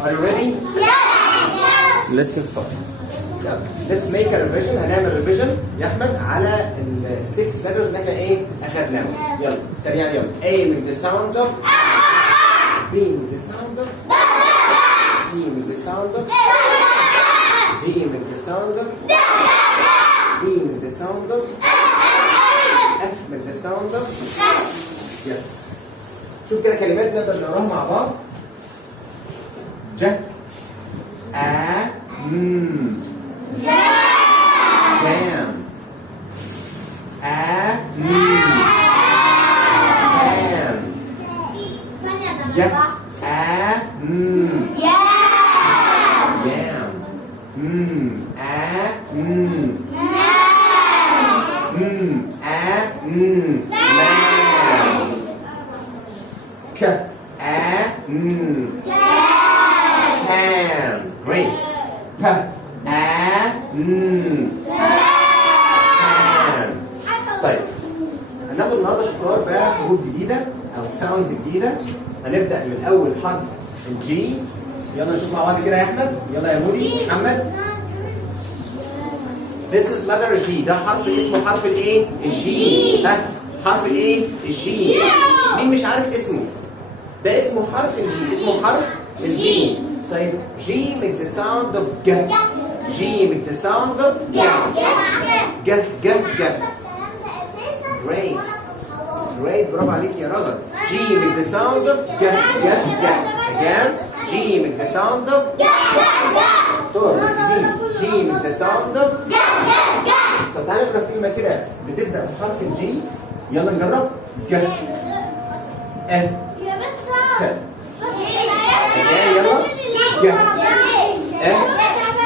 Are you ready? Yes. Let's start. يلا let's make a revision. هنعمل revision يا احمد على ال 6 letters اللي احنا ايه اخدناهم. يلا سريعا يلا. A with the sound of B with the sound of C with the sound of D with the sound of E with the sound of F with the sound of yes. شوف كده كلمات نقدر نقراها مع بعض. ج A jam A ham ya A yam A lamb K A ham great P طيب هناخد النهارده شطار بقى حروف جديده او ساوندز جديده. هنبدا من اول حرف الجي. يلا نشوف مع بعض كده يا احمد. يلا يا مودي محمد. This is letter G. ده حرف اسمه حرف الايه؟ الجي. ها حرف الايه؟ الجي. مين مش عارف اسمه؟ ده اسمه حرف الجي. اسمه حرف الجي. طيب G make the sound of G. G make the sound of G. G G G. Great. Great. برافو عليك يا رغد. G make the sound of G G G. Again. G make the sound of G G G. صور مركزين. G make the sound of G G G. طب تعالى نقرا كلمة كده بتبدأ بحرف الجي. يلا نجرب. G N T. Again يلا. G N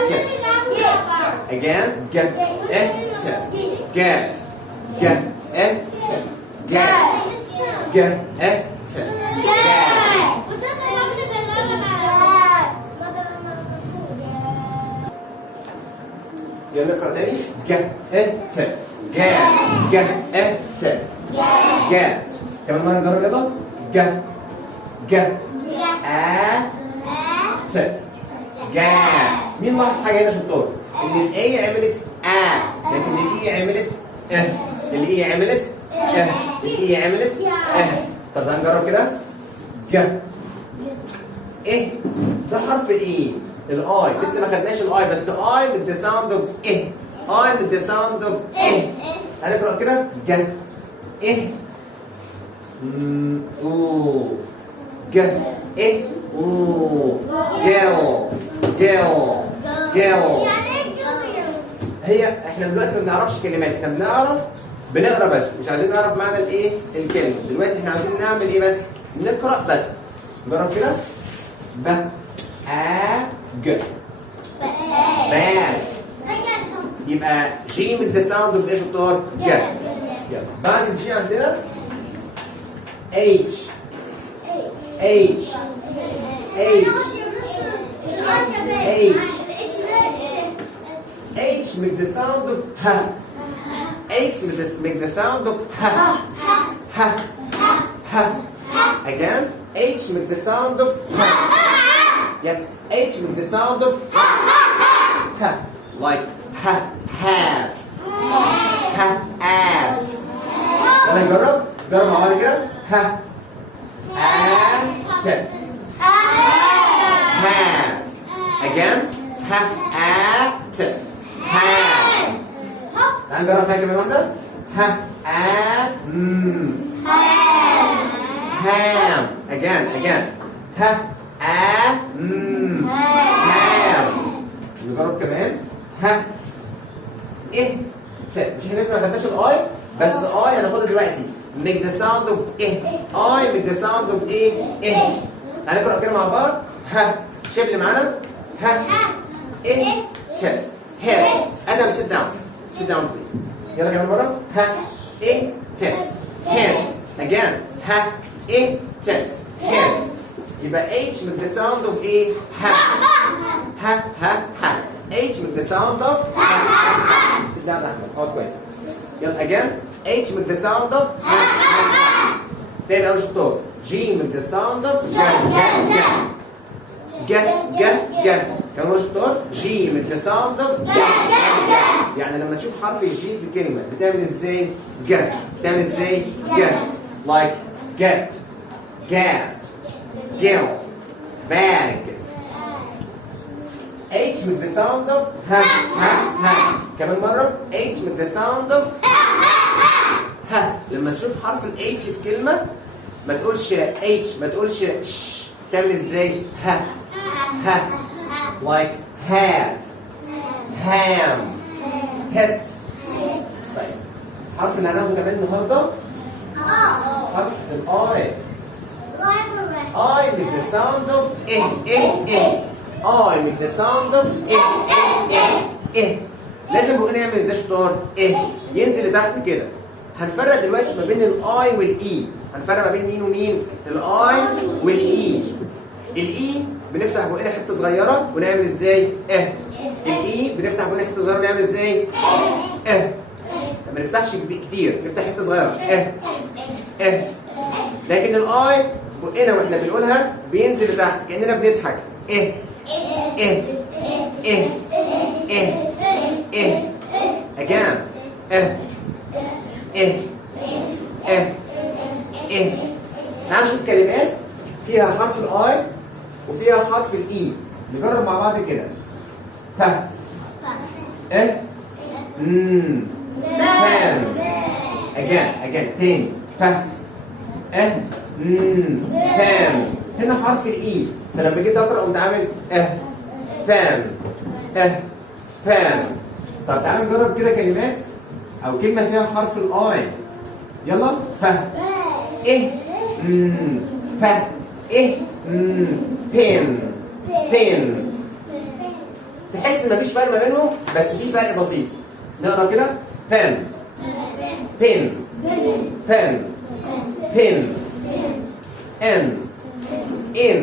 T. Again. G N T. Get. Get. Get. Get. Get. يلا نقرا تاني. Get. Get. Get. Get. كمان مرة نجرب يلا. Get. Get. Get. مين لاحظ حاجة هنا شطار؟ إن الإي عملت لكن الإي عملت الإي عملت الإي عملت طب هنجرب كده. ج إيه ده حرف الإي. الآي لسه ما خدناش الآي بس آي with the sound of إيه. آي with the sound of إيه. هنقرأ كده. ج إيه أوه ج إيه أوه جيل هي احنا دلوقتي ما بنعرفش كلمات. احنا بنقرا بس مش عايزين نعرف معنى الايه الكلمه. دلوقتي احنا عايزين نعمل ايه بس؟ نقرا بس. نجرب كده. ب ا ج bag. يبقى جي من ذا ساوند اوف ايش شطار؟ ج. يلا بعد الجي عندنا اتش اتش اتش H make the sound of H. H make the sound of H. H. Again. H make the sound of H. Yes. H make the sound of H. Like hat. Hat. يلا نجرب. جرب مع بعض كده. Hat. Hat. Again. Hat. تعال نجرب حاجة كمان واحدة. ham. Again. ham. نجرب كمان. إيه. مش احنا لسه ما خدناش الآي بس آي هناخدها دلوقتي. make the sound of إيه. I make the sound of إيه. هنقرأ كده مع بعض. شايف اللي معانا؟ إيه. head. Adam sit down. Sit down please. يلا كمان مرة. head. Again. head. يبقى H with the sound of A. H with the sound of Sit down أحمد. اقعد كويس. يلا again. H with the sound of تاني أول شطار. G with the sound of ج ج ج. كمان مرة شطار. جي من the sound of ج. يعني لما تشوف حرف الجي في كلمة بتعمل ازاي؟ ج. بتعمل ازاي؟ ج. like get, get, gill, bag. H with the sound of ها ها ها. كمان مرة H with the sound of ها. لما تشوف حرف ال H في كلمة ما تقولش H، ما تقولش ش. تعمل ازاي؟ ها ها. like hat, ham, hit. طيب حرف اللي هناخده كمان النهارده حرف ال I with the sound of I with the sound of لازم بقى نعمل ازاي شطار؟ ينزل لتحت كده. هنفرق دلوقتي ما بين الاي والاي. هنفرق ما بين مين ومين؟ الاي والاي. الاي بنفتح بقنا حته صغيره ونعمل ازاي؟ الاي بنفتح بقنا حته صغيره ونعمل ازاي؟ ما نفتحش كتير، نفتح حته صغيره لكن الاي بقنا واحنا بنقولها بينزل لتحت كاننا بنضحك. again تعال نشوف كلمات فيها حرف الاي وفيها حرف الاي. نجرب مع بعض كده. ها pen. again تاني. ها pen. هنا حرف الاي، فلما جيت اقرا قمت عامل pen pen. طب تعالوا نجرب كده كلمات او كلمه فيها حرف الاي. يلا. ها ها pen pen. تحس ان مفيش فرق ما بينهم بس في فرق بسيط. نقرا كده. pen pen pen pen n in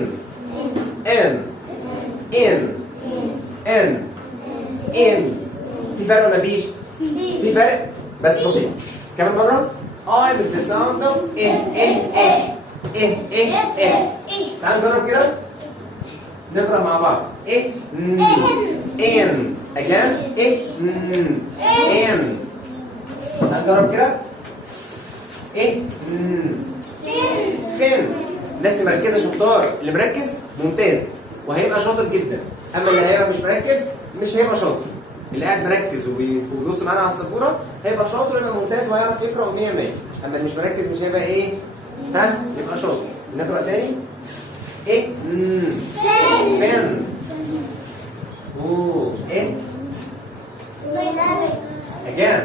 n in n in. في فرق ولا مفيش؟ في فرق بس بسيط. كمان مرة. I with the sound of تعالوا نجرب كده. نقرأ مع بعض. in again. in. هنجرب كده. فين. الناس اللي مركزة شطار، اللي مركز ممتاز وهيبقى شاطر جدا. أما اللي هيبقى مش مركز مش هيبقى شاطر. اللي قاعد مركز وبيبص معانا على السبورة هيبقى شاطر ويبقى ممتاز وهيعرف يقرأ 100 100. أما اللي مش مركز مش هيبقى إيه؟ ها؟ يبقى شاطر. نقرأ تاني. فين. again.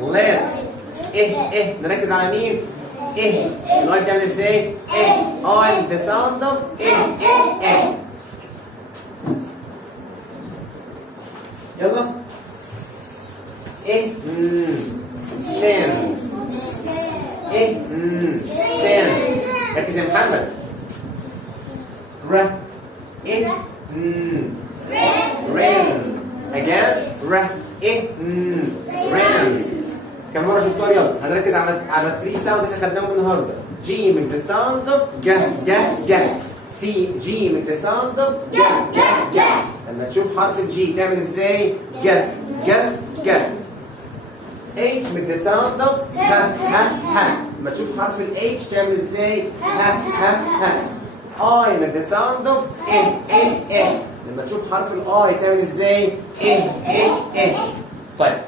let. نركز على مين؟ الاي بتعمل ازاي؟ I the sound of يلا. sin. sin. ركز يا محمد. rain. again. rain. كم مرة شفتوها؟ يلا هنركز على 3 sounds اللي خدناهم النهارده. G من the sound of ج. C G من the sound of ج. لما تشوف حرف الجي تعمل ازاي؟ ج. H من the sound of ها. لما تشوف حرف ال H تعمل ازاي؟ ها. I من the sound of لما تشوف حرف ال I تعمل ازاي؟ طيب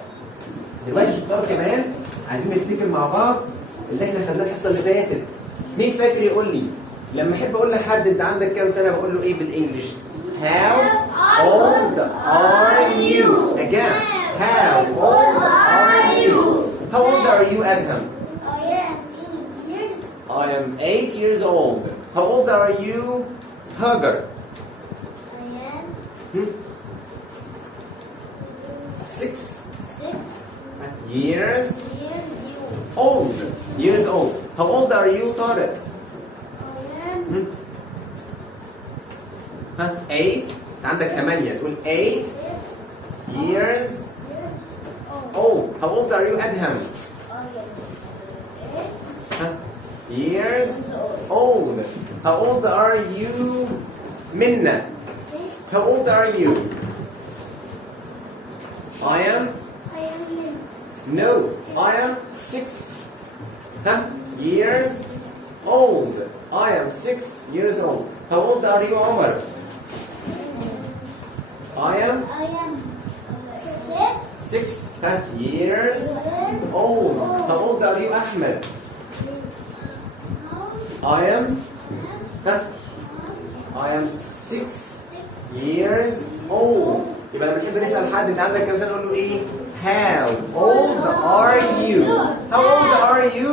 دلوقتي شطار كمان عايزين نفتكر مع بعض اللي احنا خدناه الحصه اللي فاتت. مين فاكر يقول لي لما احب اقول لحد انت عندك كام سنه بقول له ايه بالانجلش؟ How old are you? Again. How old are you? How old are you, Adham? I am 8 years old. How old are you, Hagar? 6 years old. Years old. How old are you, Tarek? 8. عندك 8 تقول 8 years old. How old are you, Adham? Years old. How old are you, Minna. How old are you? I am. No, I am 6 years old. I am 6 years old. How old are you, Omar? I am 6 years old. How old are you, Ahmed? I am 6 years old. يبقى لما نحب نسأل حد انت عندك كام سنة نقول له ايه؟ How old are you? How old are you?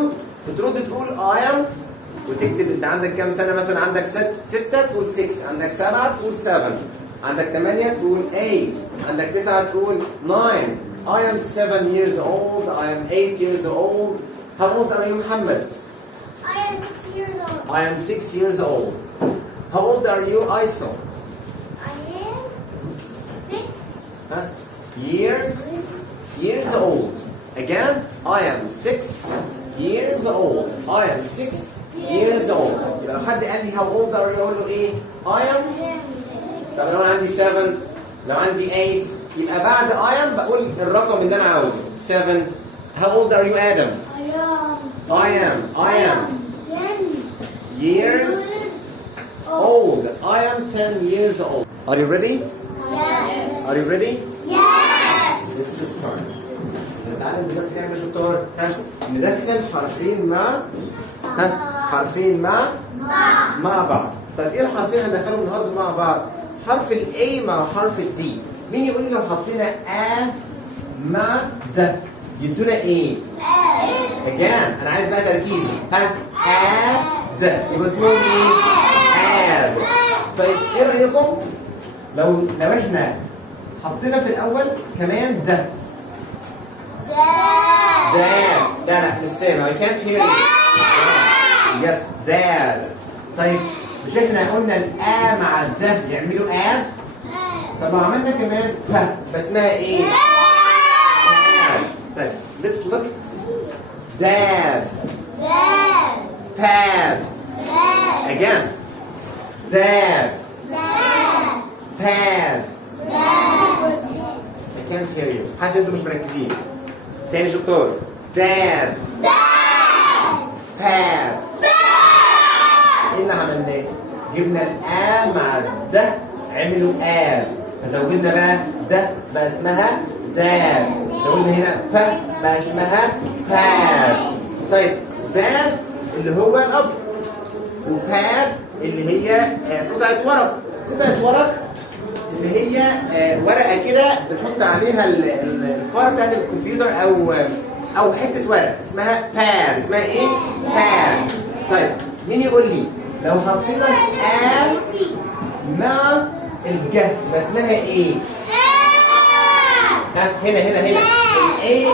بترد تقول I am وتكتب انت عندك كام سنة، مثلا عندك 6 تقول 6، عندك 7 تقول 7، عندك 8 تقول 8، عندك 9 تقول 9. I am 7 years old. I am 8 years old. How old are you, Muhammad? I am 6 years old. How old are you, Aisel? Years old. Again, I am 6 years old. I am 6 years old. يبقى لو حد قال لي how old are you اقول له ايه؟ I am. طب لو انا عندي 7 لو عندي 8 يبقى بعد I am بقول الرقم اللي انا عاوزه 7. How old are you, Adam? I am 10 years old. I am 10 years old. Are you ready? Yes. Are you ready? Yes. Let's start. نتعلم دلوقتي نعمل شطار. ندخل حرفين مع بعض. طيب ايه الحرفين هندخلهم النهارده مع بعض؟ حرف ال A مع حرف ال D. مين يقول لي لو حطينا A مع D يدونا ايه؟ Again انا عايز بقى تركيز. A D يبقى اسمه ايه؟ آد. طيب ايه رأيكم لو احنا حطينا في الاول كمان د لا مش سامع. I can't hear you. Yes, dad. طيب مش احنا قلنا الآ مع الد يعملوا آد؟ طب لو عملنا كمان ب اسمها ايه؟ طيب let's look. Dad. Pad. Again. Dad. Pad. I can't hear you. حاسس انتوا مش مركزين. تاني شطار. Dad. Pad. ايه اللي عملناه؟ جبنا الآ مع الد عملوا آد. فزودنا بقى د بقى اسمها داد. زودنا هنا ب بقى اسمها باد. طيب داد اللي هو الأب وباد اللي هي قطعة ورق اللي هي ورقة كده بنحط عليها الفار بتاعت الكمبيوتر أو حتة ورق اسمها باد. اسمها إيه؟ باد. طيب مين يقول لي لو حطينا الآ مع الج اسمها إيه؟ هنا الاي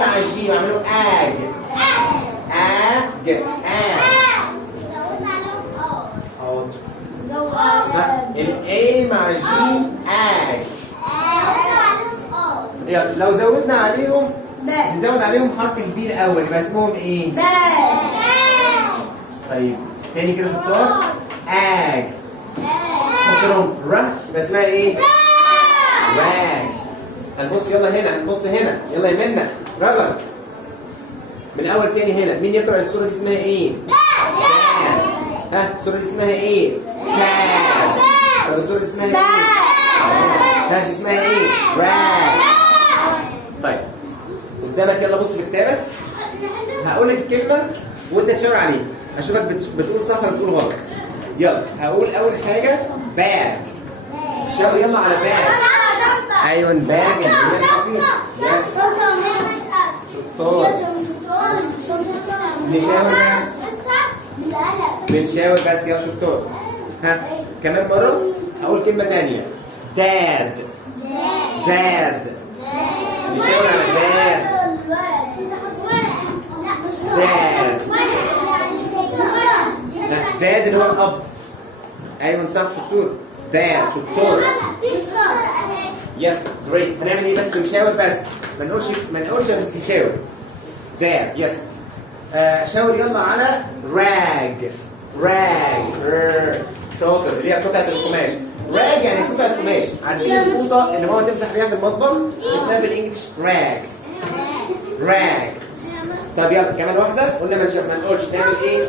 مع الجي يعملوا اج. الاي مع الجي اج. يلا لو زودنا عليهم نزود عليهم حرف البي الاول يبقى اسمهم ايه؟ طيب تاني كده شطار. اج. حط لهم ر يبقى اسمها ايه؟ راج. هنبص هنا يلا يا منى رجل من الاول تاني هنا. مين يقرا الصوره دي اسمها ايه؟ الصوره دي اسمها ايه؟ طب الصوره دي اسمها ايه؟ دي اسمها ايه؟ طيب قدامك يلا بص في كتابك. هقول لك الكلمه وانت تشاور عليها اشوفك بتقول صح ولا بتقول غلط. يلا هقول اول حاجه باج. شاور يلا على باج. ايوه باج. يس شطار. بنشاور بس يا شطار. كمان مره هقول كلمه ثانيه. داد. بنشاور على داد. داد اللي هو الاب. ايوه صح شطور. داد شطور. يس جريت. هنعمل ايه بس؟ بنشاور بس ما نقولش بس نشاور. داد يس. شاور يلا على راج. شاطر، اللي هي قطعه القماش. راج يعني قطعه قماش. عارفين الفوطه اللي ماما تمسح بيها في المطبخ اسمها بالانجلش راج. راج. طب يلا كمان واحده، قلنا ما نقولش نعمل ايه؟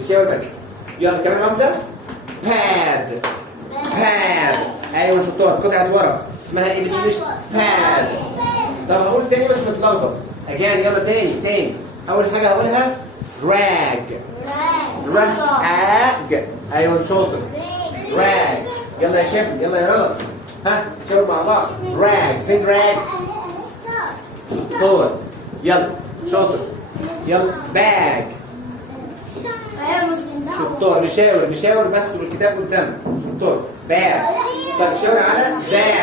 نشاور بس. يلا كمان واحده. باد. باد. ايوه شطار، قطعه ورق اسمها ايه بالانجلش؟ باد. طب هقول تاني بس متلخبط. اجان يلا تاني. اول حاجه هقولها راج. راج. ايوه شاطر. راج. يلا يا شباب، يلا يا رغد. ها شاور مع بعض. راج. فين راج؟ شطار. يلا شاطر. يلا باج. شطار. نشاور بس والكتاب قدامنا. شطار. باج. طب شاور على باد.